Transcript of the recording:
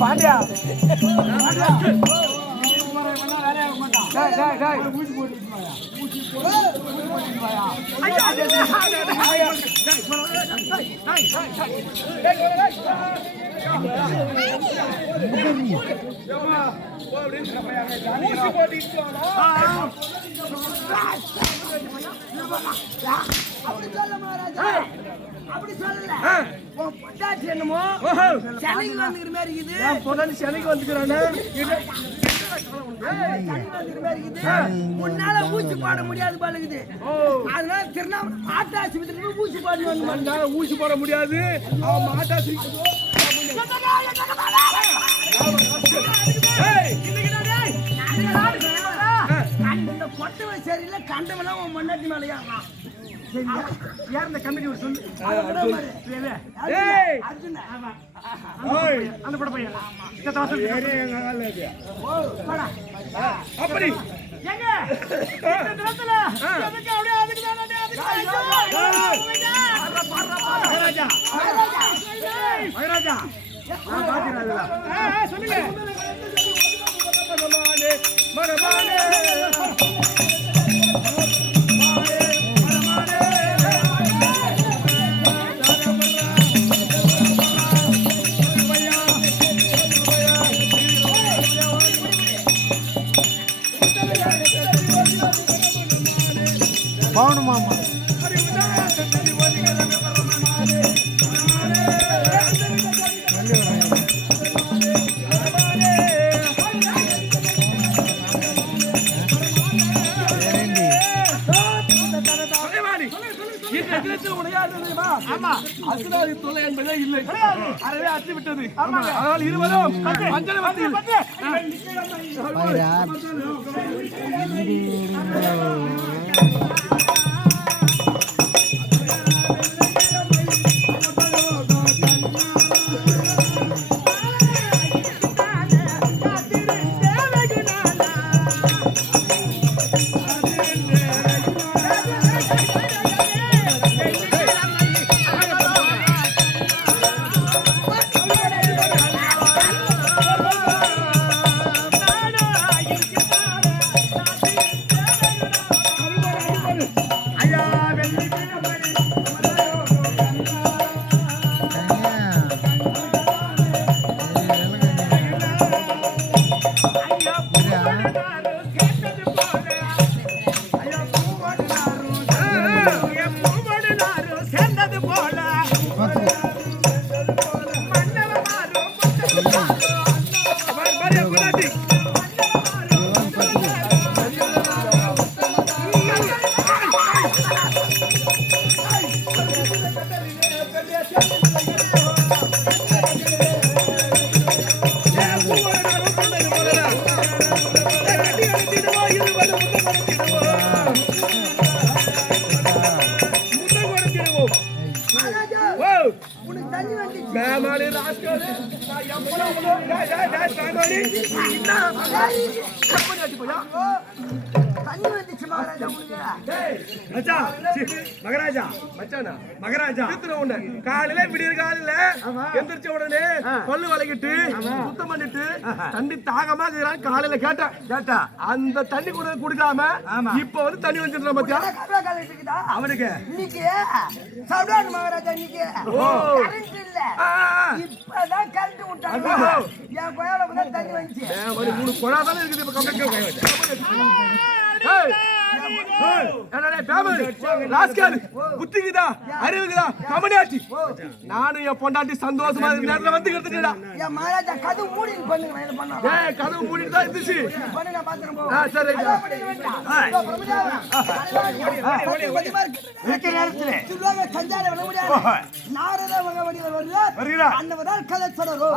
பாண்டியா அப்படி சொல்லல பொட்டாச்சி என்னமோ சென்னைக்கு வந்துக்கிற மாதிரி இருக்குது. பொட்டாச்சி சென்னைக்கு வந்துக்கிறானே உன்னால ஊசி போட முடியாது பழகுது. அதனால திருநாள் மாட்டு ஆஸ்பத்திரிக்கு ஊசி போட ஊசி போட முடியாது. அவன் மாட்டு ஆஸ்பத்திரி கொட்டை சரியில்லை கண்டவெல்லாம் உன் மண்ணாட்டி மேலையா யார் இந்த கமிட்டி சொல்லு அந்த படம் பையன் அப்படி சொல்லுங்க மரபானே பவுன் மாமா என்பதே இல்லை. அறவே அச்சு விட்டது. அதனால் இருவரும் மகராஜா மகராஜா காலையில விடிய காலையில எந்திரிச்ச உடனே பல்லு வளைக்கிட்டு சுத்தம் பண்ணிட்டு தண்ணி தாகமா காலையில கேட்டா அந்த தண்ணி கூட குடிக்காம இப்ப வந்து தண்ணி வந்துடுற பத்தியா அவனுக்கு மகாராஜா இப்பதான் கரண்ட் விட்டாங்க. என் கோயில தண்ணி வந்துச்சு. மூணு குழா தானே இருக்குது. இப்ப புத்திக்குதா அறிவுக்குதா கமனியாச்சு நானும் என் பொண்டாட்டி சந்தோஷமா நேரத்துல வந்து கத்துக்கடா. கதவு மூடிட்டு பண்ணுங்க. கதவு மூடிட்டு தான் இருந்துச்சு. சரி சஞ்சாரம் பண்ண முடியாது. நாரத வருகிறார். அன்னவரால் கதை தொடரும்.